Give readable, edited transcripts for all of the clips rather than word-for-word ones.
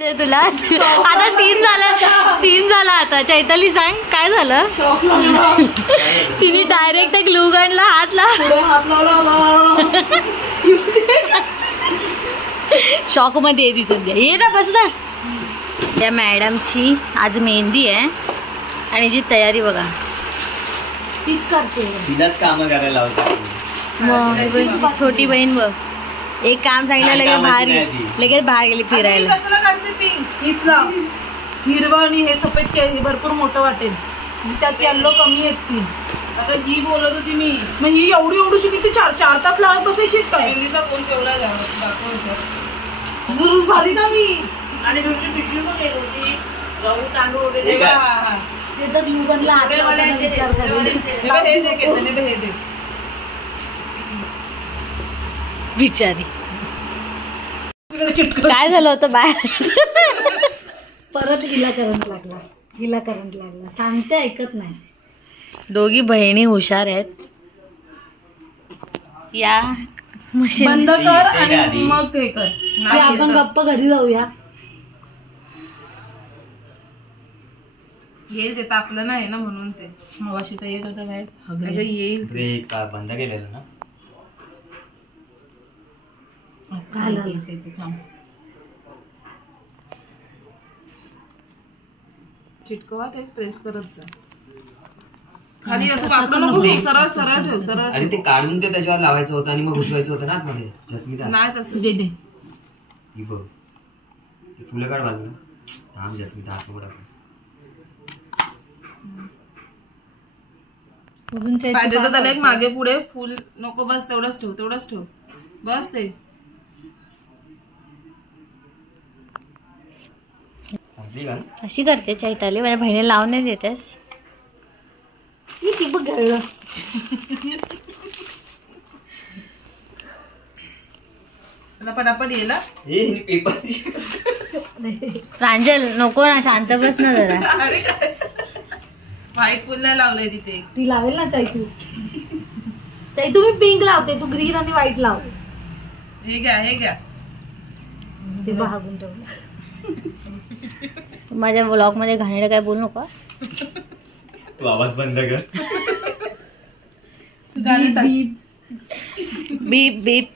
ते तुला आता सीन झाला आता. चैताली सांग काय झालं. तिने डायरेक्ट ग्लू गनला हात लावला. शॉक मध्ये ती सध्या. ये ना बस ना. त्या मॅडमची आज मेहंदी आहे आणि जी तयारी बघा तीच करते. तिलाच काम करायला लावतात. मग छोटी बहीण बघ एक काम सांगितलं लगेच बाहेर गेली फिरायला. कशाला काढते पिंक हीच लाव. हिरवं आणि हे सफेद हे भरपूर मोठं वाटेल. त्यात येल्लो कमी आहेत ती. आता ही बोलत होती मी मग ही एवढीशी किती 4 तास लावत बसायची काय. मेहंदीचा कोण केवढा सुरू झाली ना मी. आणि तुमची पिशवी पण येत होती गहू तांदूळ वगैरे. ते तर मुगनला हात लावताना विचार करून हे दे बिचारी. काय झालं होतं बाहेर. परत हिला करंट लागला. सांगते ऐकत नाही. दोघी बहिणी हुशार आहेत. या मशीन बंद कर आणि मग हे कर. आपण गप्प घरी जाऊया. येईल ते तापलं नाही ना म्हणून ते मगाशी तर येत होतं बाहेर. येईल बंद केलेलं ना. चिटकवा तेच प्रेस करत जा. खाली असं कापलं नको. सरळ ठेव. सरळ. अरे ते काढून ते त्याच्यावर लावायचं होतं आणि मग घुसवायचं होतं ना आतमध्ये. जस्मिता नाही तसं दे ही बघ ते फुलं काढ बाजूला. थांब जस्मिता आतमध्ये पाहिजे तर त्याला एक मागे पुढे फुल नको. बस तेवढंच ठेव. बस ते अशी करते चैताली. माझ्या बहिणीला लावून देतेस. ती बघ गळलं. पटापट येला प्रांजल नको ना. शांत बस ना जरा. व्हाईट फुल नाही लावलंय तिथे. ती लावेल ना चैतू. मी पिंक लावते. तू ग्रीन आणि व्हाईट लाव. हे घ्या ते बघून ठेवलं. माझ्या ब्लॉग मध्ये घाणेरडं काय बोलू नका. तू आवाज बंद कर. बीप बीप.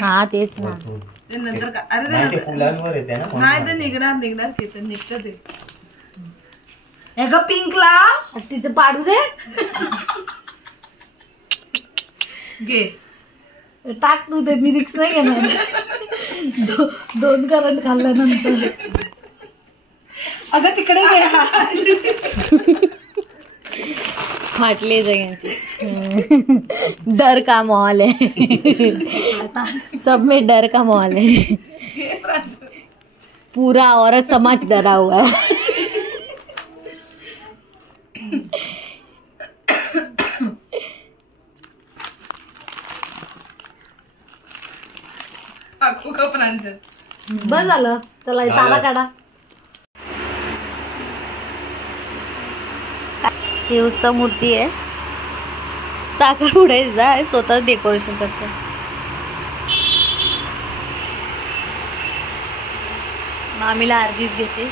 हा तेच ना. नंतर अरे फुलांवर येते ना. नाही ते निघणार निघत ते. हे ग पिंकला तिथं पाडू दे. घे टाक तू ते. मी रिक्स नाही घेणार. 2 करंट खाल्ल्यानंतर. अगं तिकडे घे. फाटले सगळ्यांचे. डर का माहौल है. सब में डर का माहौल है. पूरा औरत समाज डरा हुआ है. बस झालं. चला तारा काढा. ही उत्सव मूर्ती आहे. साखर उडायचा आहे. स्वतःच डेकोरेशन करते. मामीला अर्धीच घेते.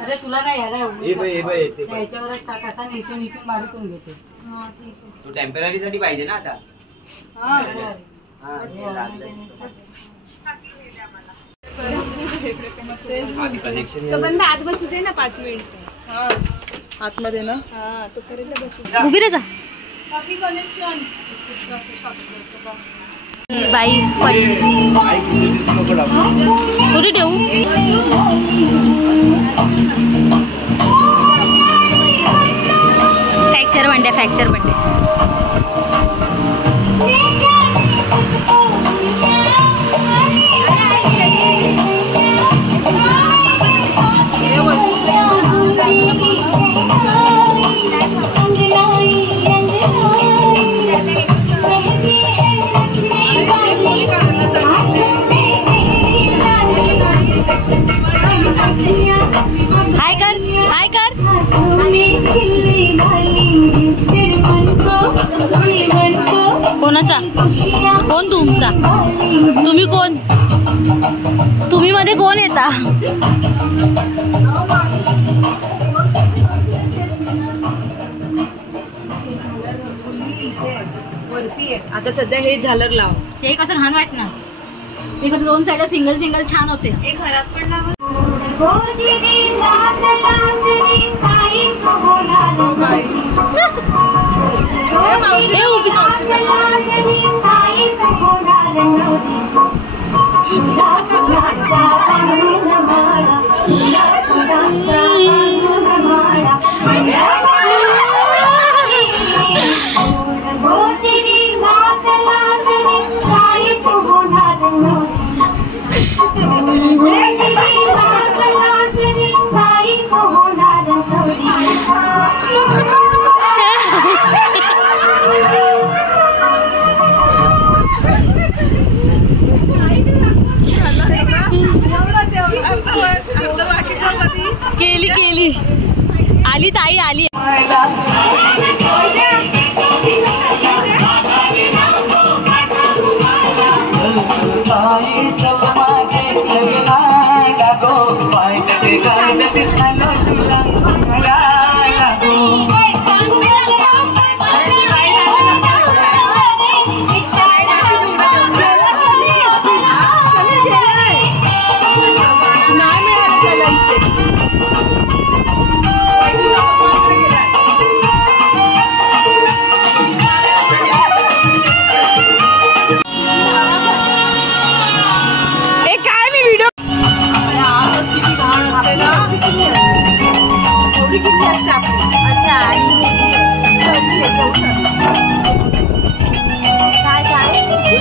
अरे तुला नाही याच्यावरच टाकायचा. इथून बारीतून घेते. तू टेम्पररी साठी पाहिजे ना आता. बंद आत बसू दे ना 5 मिनिट. आतमध्ये ना. तो करेल बसू. उभी रे जा. बाई कुठे ठेवू. फ्रॅक्चर बंडे. कर, हाय कर. कोणाचा? कोण तुमचा? तुम्ही कोण? तुम्ही मध्ये कोण येता? आता सध्या हे झालर लाव. ते कसं घाण वाटणार. ते फक्त 2 साईडला सिंगल सिंगल छान होते. हे खराब पण लाव. केली केली. आली ताई आली. अच्छा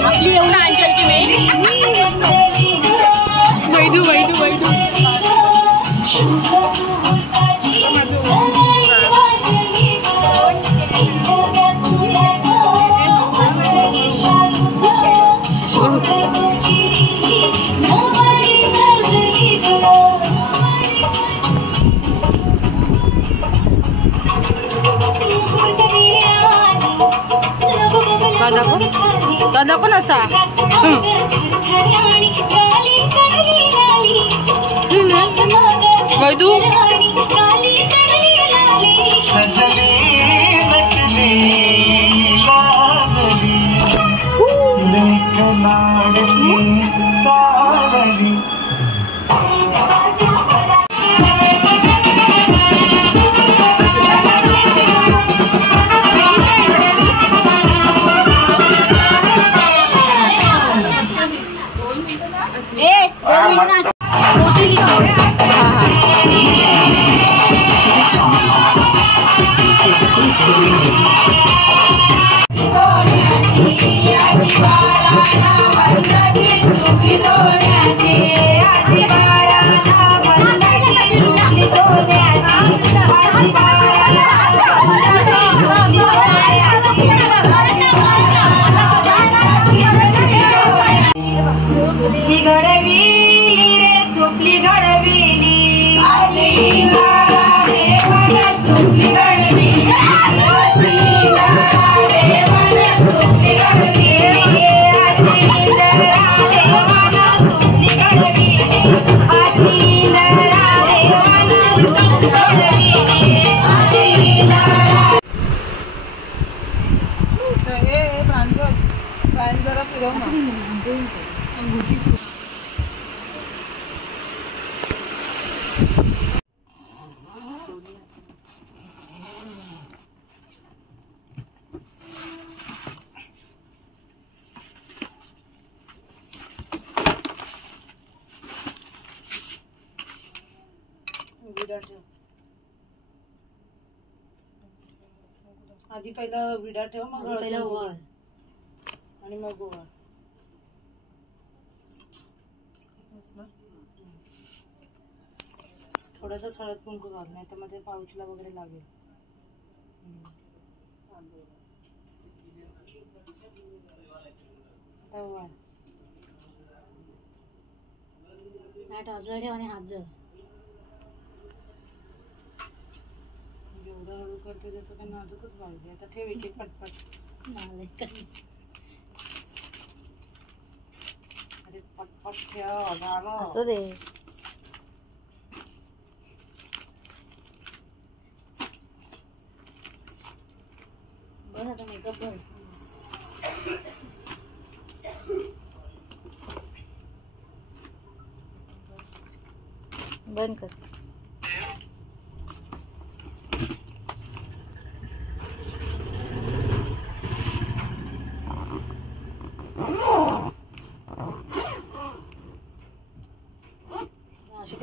आपली एवढं अंजलची वैदू वैदू वैदू दादा पण असा वैदू आधी पहिला विडा ठेव, मग पहिला ओवाळ आणि मग ओवाळ. थोडासा हळद कुंकू घाल, नाही तर मध्ये पाऊचला वगैरे लागेल. आता ओवाळ. ठेव आणि हात जळ. एवढं हळू करते जसं काही नाजूकच वाढली. आता ठेव एक एक पटपट. अरे पटपट ठेव झालं. असं दे. बघ आता मेकअप बघ. बंद कर. अशी